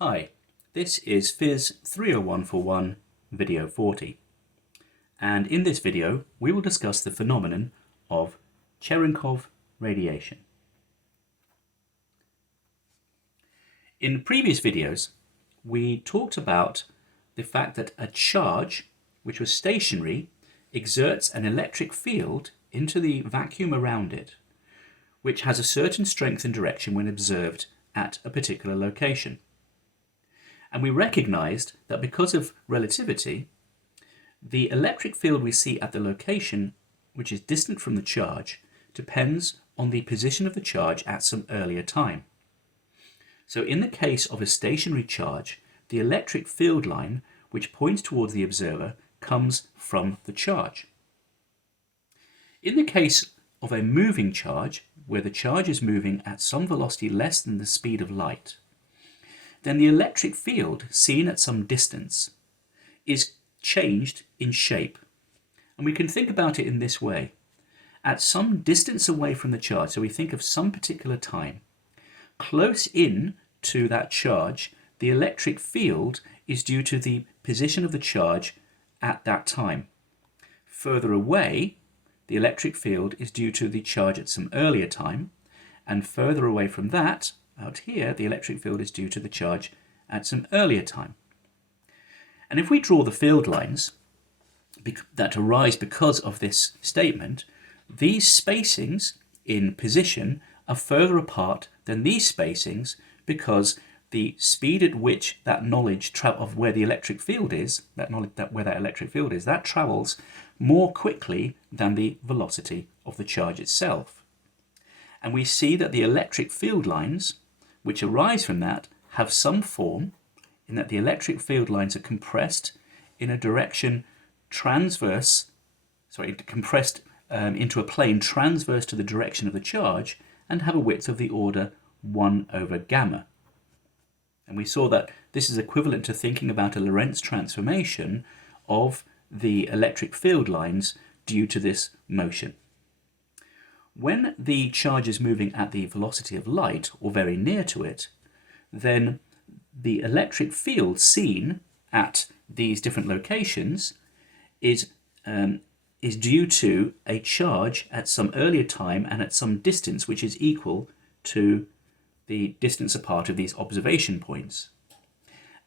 Hi, this is PHYS30141 video 40, and in this video we will discuss the phenomenon of Cherenkov radiation. In previous videos we talked about the fact that a charge which was stationary exerts an electric field into the vacuum around it, which has a certain strength and direction when observed at a particular location. And we recognized that because of relativity, the electric field we see at the location, which is distant from the charge, depends on the position of the charge at some earlier time. So in the case of a stationary charge, the electric field line which points towards the observer comes from the charge. In the case of a moving charge, where the charge is moving at some velocity less than the speed of light, then the electric field seen at some distance is changed in shape. And we can think about it in this way. At some distance away from the charge, so we think of some particular time, close in to that charge, the electric field is due to the position of the charge at that time. Further away, the electric field is due to the charge at some earlier time, and further away from that, out here, the electric field is due to the charge at some earlier time. And if we draw the field lines that arise because of this statement, these spacings in position are further apart than these spacings because the speed at which that knowledge of where the electric field is, that travels more quickly than the velocity of the charge itself. And we see that the electric field lines which arise from that have some form in that the electric field lines are compressed in a direction compressed into a plane transverse to the direction of the charge and have a width of the order 1 over gamma. And we saw that this is equivalent to thinking about a Lorentz transformation of the electric field lines due to this motion. When the charge is moving at the velocity of light, or very near to it, then the electric field seen at these different locations is due to a charge at some earlier time and at some distance which is equal to the distance apart of these observation points.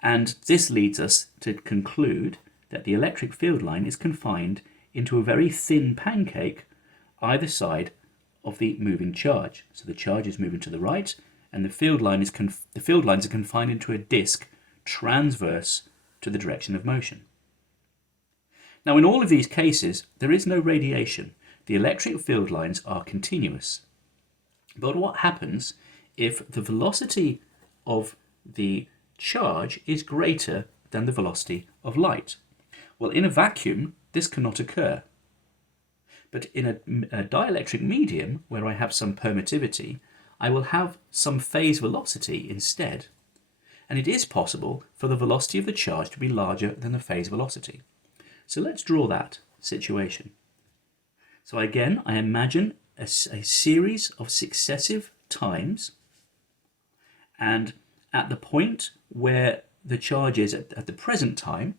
And this leads us to conclude that the electric field line is confined into a very thin pancake either side of the moving charge. So the charge is moving to the right, and the field lines are confined into a disk transverse to the direction of motion. Now, in all of these cases, there is no radiation. The electric field lines are continuous. But what happens if the velocity of the charge is greater than the velocity of light? Well, in a vacuum, this cannot occur. But in a dielectric medium, where I have some permittivity, I will have some phase velocity instead. And it is possible for the velocity of the charge to be larger than the phase velocity. So let's draw that situation. So again, I imagine a series of successive times, and at the point where the charge is at the present time,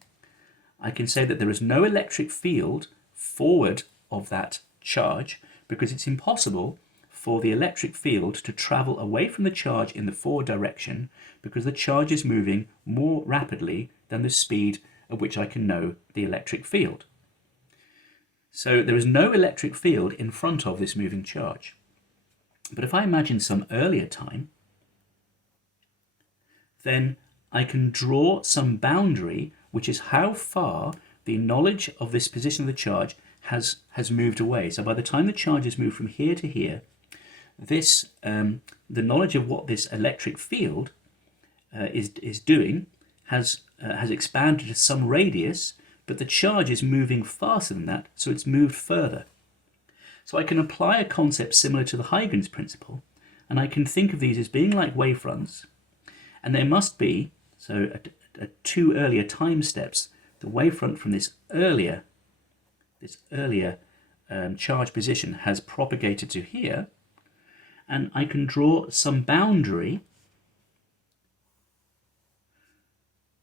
I can say that there is no electric field forward of that charge because it's impossible for the electric field to travel away from the charge in the forward direction because the charge is moving more rapidly than the speed at which I can know the electric field. So there is no electric field in front of this moving charge. But if I imagine some earlier time, then I can draw some boundary which is how far the knowledge of this position of the charge has moved away. So by the time the charge has moved from here to here, the knowledge of what this electric field is doing has expanded to some radius, but the charge is moving faster than that, so it's moved further. So I can apply a concept similar to the Huygens principle, and I can think of these as being like wavefronts, and there must be, so at two earlier time steps, the wavefront from this earlier charge position has propagated to here, and I can draw some boundary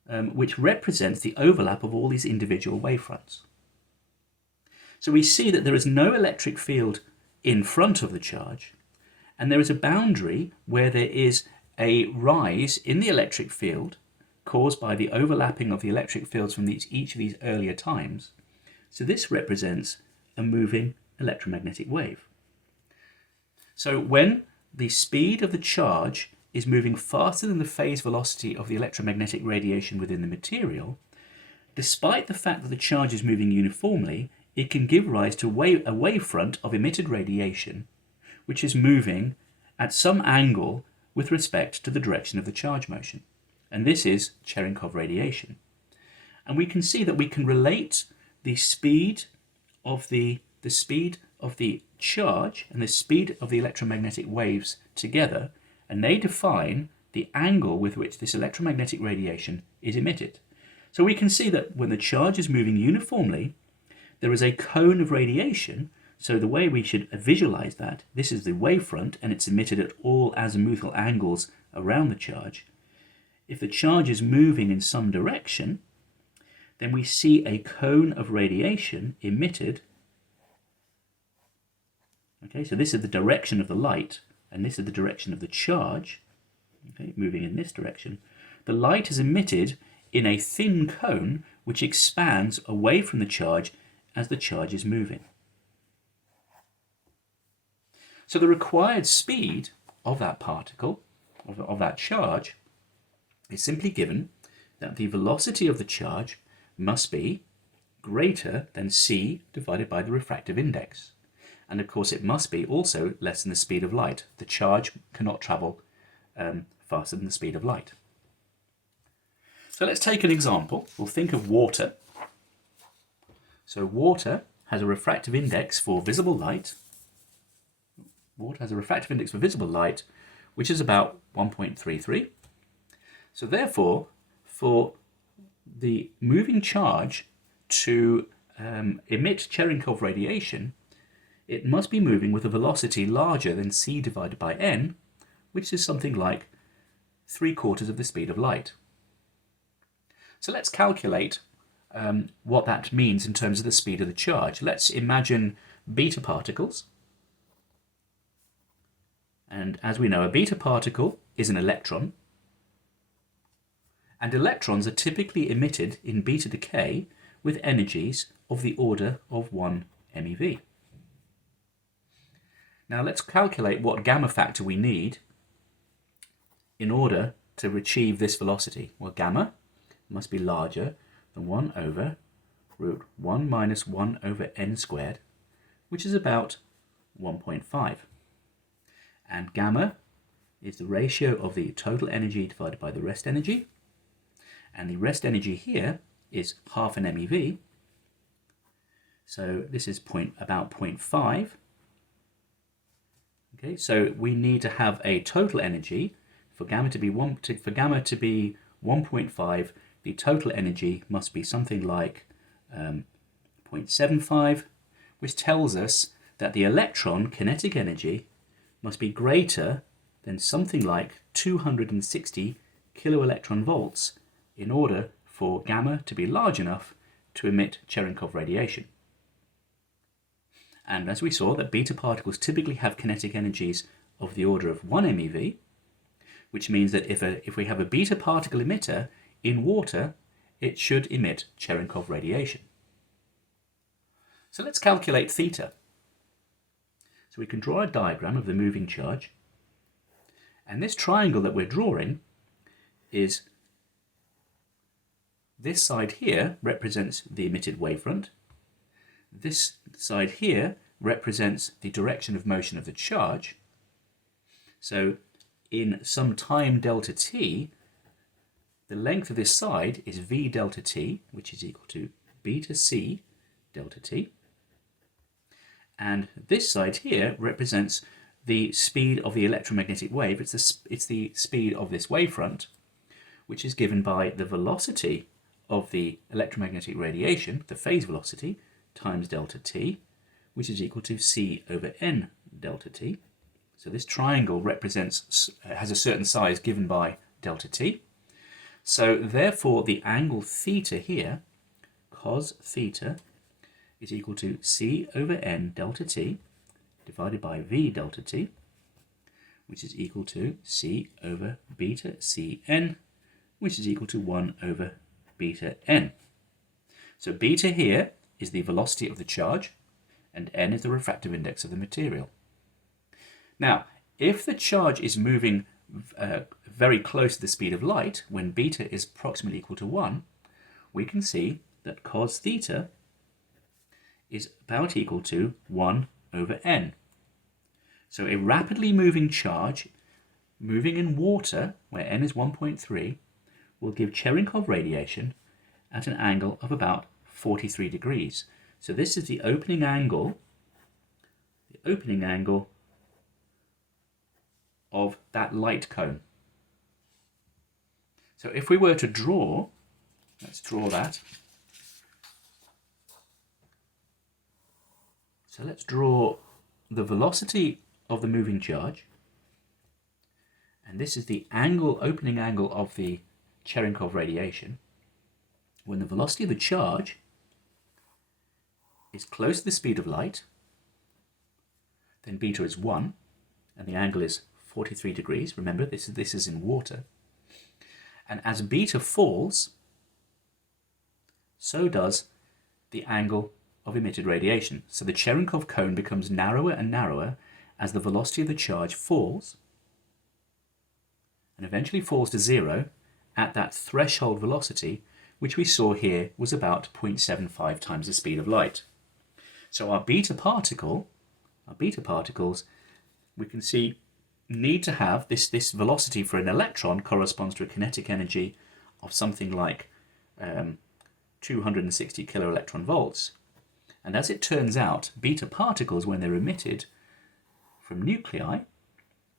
which represents the overlap of all these individual wavefronts. So we see that there is no electric field in front of the charge, and there is a boundary where there is a rise in the electric field caused by the overlapping of the electric fields from each of these earlier times. So this represents a moving electromagnetic wave. So when the speed of the charge is moving faster than the phase velocity of the electromagnetic radiation within the material, despite the fact that the charge is moving uniformly, it can give rise to a wavefront of emitted radiation, which is moving at some angle with respect to the direction of the charge motion. And this is Cherenkov radiation. And we can see that we can relate the speed of the charge and the speed of the electromagnetic waves together, and they define the angle with which this electromagnetic radiation is emitted. So we can see that when the charge is moving uniformly, there is a cone of radiation. So the way we should visualize that, this is the wavefront and it's emitted at all azimuthal angles around the charge. If the charge is moving in some direction, then we see a cone of radiation emitted. Okay, so this is the direction of the light, and this is the direction of the charge, okay, moving in this direction. The light is emitted in a thin cone which expands away from the charge as the charge is moving. So the required speed of that particle, of that charge, is simply given that the velocity of the charge must be greater than c divided by the refractive index. And of course it must be also less than the speed of light. The charge cannot travel faster than the speed of light. So let's take an example. We'll think of water. So water has a refractive index for visible light. Water has a refractive index for visible light, which is about 1.33. So therefore, for the moving charge to emit Cherenkov radiation, it must be moving with a velocity larger than c divided by n, which is something like 3/4 of the speed of light. So let's calculate what that means in terms of the speed of the charge. Let's imagine beta particles. And as we know, a beta particle is an electron. And electrons are typically emitted in beta decay with energies of the order of 1 MeV. Now let's calculate what gamma factor we need in order to achieve this velocity. Well, gamma must be larger than 1 over root 1 minus 1 over n squared, which is about 1.5. And gamma is the ratio of the total energy divided by the rest energy. And the rest energy here is half an MeV. So this is about 0.5. Okay, so we need to have a total energy for gamma to be 1.5. The total energy must be something like 0.75, which tells us that the electron kinetic energy must be greater than something like 260 kiloelectron volts in order for gamma to be large enough to emit Cherenkov radiation. And as we saw, that beta particles typically have kinetic energies of the order of 1 MeV, which means that if we have a beta particle emitter in water, it should emit Cherenkov radiation. So let's calculate theta. So we can draw a diagram of the moving charge. And this triangle that we're drawing is, this side here represents the emitted wavefront. This side here represents the direction of motion of the charge. So in some time delta t, the length of this side is v delta t, which is equal to beta c delta t. And this side here represents the speed of the electromagnetic wave. It's the speed of this wavefront, which is given by the velocity of the electromagnetic radiation, the phase velocity, times delta t, which is equal to c over n delta t. So this triangle has a certain size given by delta t. So therefore the angle theta here, cos theta, is equal to c over n delta t divided by v delta t, which is equal to c over beta cn, which is equal to 1 over beta n. So beta here is the velocity of the charge, and n is the refractive index of the material. Now, if the charge is moving very close to the speed of light, when beta is approximately equal to 1, we can see that cos theta is about equal to 1 over n. So a rapidly moving charge moving in water, where n is 1.3, will give Cherenkov radiation at an angle of about 43 degrees. So this is the opening angle of that light cone. So if we were to draw, let's draw that. So let's draw the velocity of the moving charge, and this is the opening angle of the Cherenkov radiation. When the velocity of the charge is close to the speed of light, then beta is 1, and the angle is 43 degrees. Remember, this is in water. And as beta falls, so does the angle of emitted radiation. So the Cherenkov cone becomes narrower and narrower as the velocity of the charge falls, and eventually falls to 0 at that threshold velocity, which we saw here was about 0.75 times the speed of light. So our beta particles, we can see, need to have this velocity for an electron corresponds to a kinetic energy of something like 260 kiloelectron volts. And as it turns out, beta particles, when they're emitted from nuclei,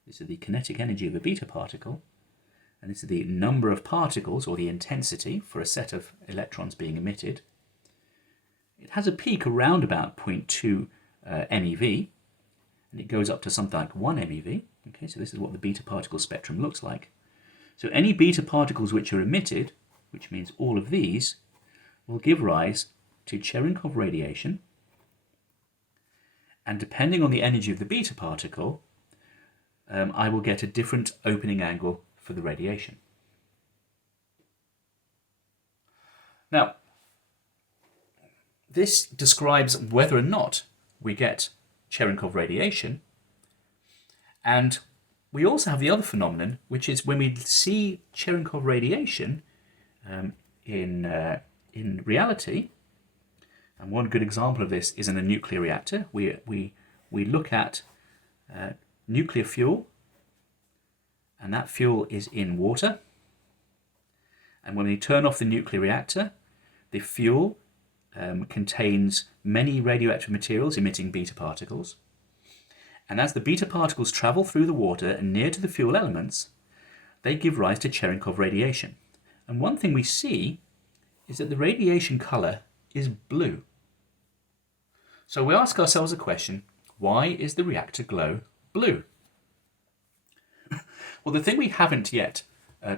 this is the kinetic energy of a beta particle, and this is the number of particles, or the intensity, for a set of electrons being emitted. It has a peak around about 0.2 MeV, and it goes up to something like 1 MeV. Okay, so this is what the beta particle spectrum looks like. So any beta particles which are emitted, which means all of these, will give rise to Cherenkov radiation, and depending on the energy of the beta particle, I will get a different opening angle for the radiation. Now, this describes whether or not we get Cherenkov radiation, and we also have the other phenomenon, which is when we see Cherenkov radiation in reality. And one good example of this is in a nuclear reactor. We look at nuclear fuel, and that fuel is in water. And when we turn off the nuclear reactor, the fuel contains many radioactive materials emitting beta particles. And as the beta particles travel through the water and near to the fuel elements, they give rise to Cherenkov radiation. And one thing we see is that the radiation color is blue. So we ask ourselves a question: why is the reactor glow blue? Well, the thing we haven't yet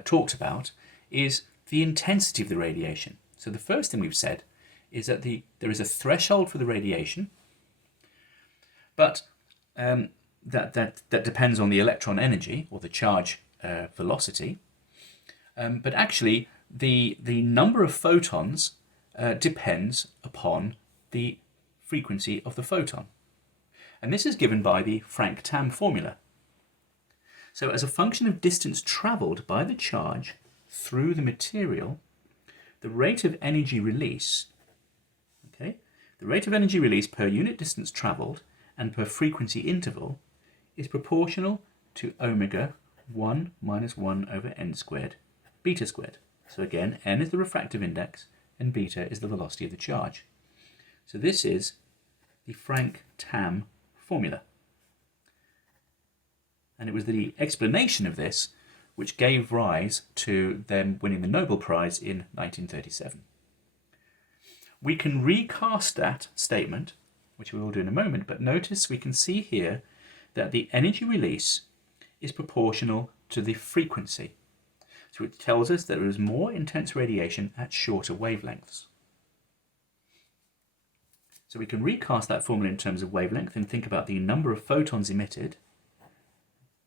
talked about is the intensity of the radiation. So the first thing we've said is that there is a threshold for the radiation, but that depends on the electron energy, or the charge velocity. But actually, the number of photons depends upon the frequency of the photon. And this is given by the Frank-Tamm formula. So as a function of distance travelled by the charge through the material, the rate of energy release, the rate of energy release per unit distance travelled and per frequency interval is proportional to omega 1 minus 1 over n squared, beta squared. So again, n is the refractive index and beta is the velocity of the charge. So this is the Frank-Tamm formula. And it was the explanation of this which gave rise to them winning the Nobel Prize in 1937. We can recast that statement, which we will do in a moment, but notice we can see here that the energy release is proportional to the frequency. So So it tells us that there is more intense radiation at shorter wavelengths. So we can recast that formula in terms of wavelength and think about the number of photons emitted.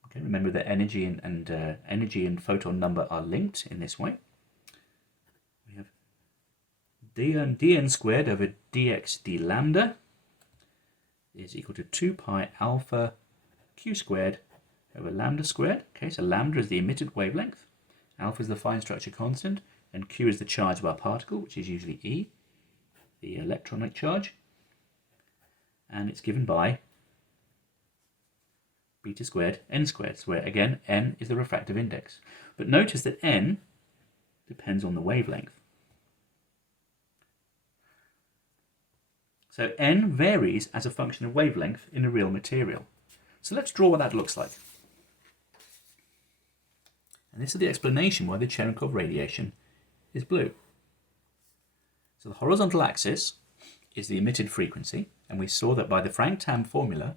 Okay, remember that energy and photon number are linked in this way. We have dn squared over dx d lambda is equal to 2 pi alpha q squared over lambda squared. Okay, so lambda is the emitted wavelength, alpha is the fine structure constant, and q is the charge of our particle, which is usually E, the electronic charge. And it's given by beta squared, n squared, where again, n is the refractive index. But notice that n depends on the wavelength. So n varies as a function of wavelength in a real material. So let's draw what that looks like. And this is the explanation why the Cherenkov radiation is blue. So the horizontal axis is the emitted frequency, and we saw that by the Frank-Tamm formula,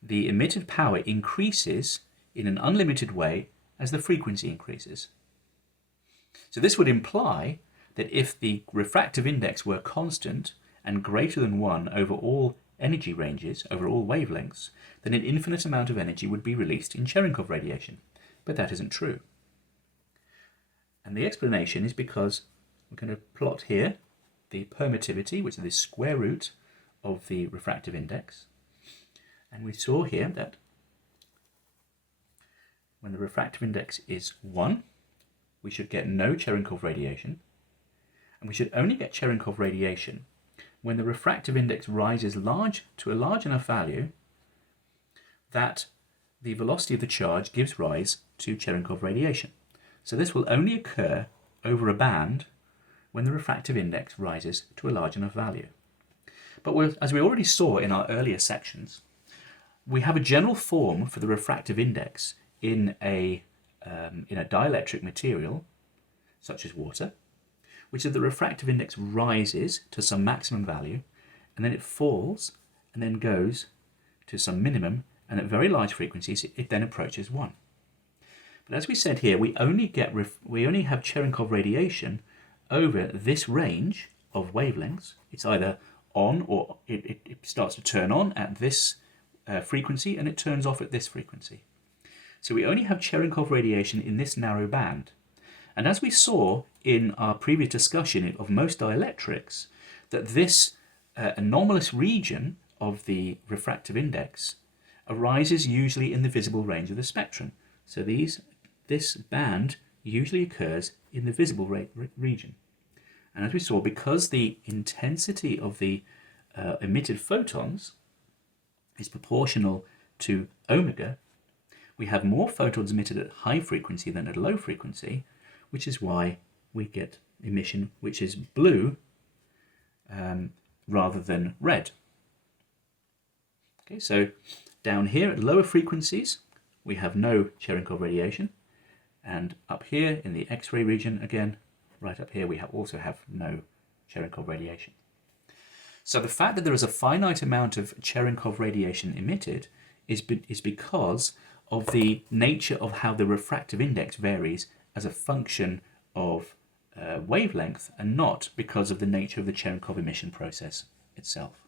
the emitted power increases in an unlimited way as the frequency increases. So this would imply that if the refractive index were constant and greater than 1 over all energy ranges, over all wavelengths, then an infinite amount of energy would be released in Cherenkov radiation. But that isn't true. And the explanation is because we're going to plot here the permittivity, which is the square root of the refractive index. And we saw here that when the refractive index is 1, we should get no Cherenkov radiation. And we should only get Cherenkov radiation when the refractive index rises to a large enough value that the velocity of the charge gives rise to Cherenkov radiation. So this will only occur over a band when the refractive index rises to a large enough value. But as we already saw in our earlier sections, we have a general form for the refractive index in a dielectric material, such as water, which is the refractive index rises to some maximum value, and then it falls, and then goes to some minimum, and at very large frequencies, it then approaches 1. But as we said here, we only have Cherenkov radiation over this range of wavelengths. It's either on or it starts to turn on at this frequency and it turns off at this frequency. So we only have Cherenkov radiation in this narrow band. And as we saw in our previous discussion of most dielectrics, that this anomalous region of the refractive index arises usually in the visible range of the spectrum. So this band usually occurs in the visible region. And as we saw, because the intensity of the emitted photons is proportional to omega, we have more photons emitted at high frequency than at low frequency, which is why we get emission which is blue rather than red. Okay, so down here at lower frequencies, we have no Cherenkov radiation, and up here in the X-ray region, again, right up here, we also have no Cherenkov radiation. So the fact that there is a finite amount of Cherenkov radiation emitted is because of the nature of how the refractive index varies as a function of wavelength, and not because of the nature of the Cherenkov emission process itself.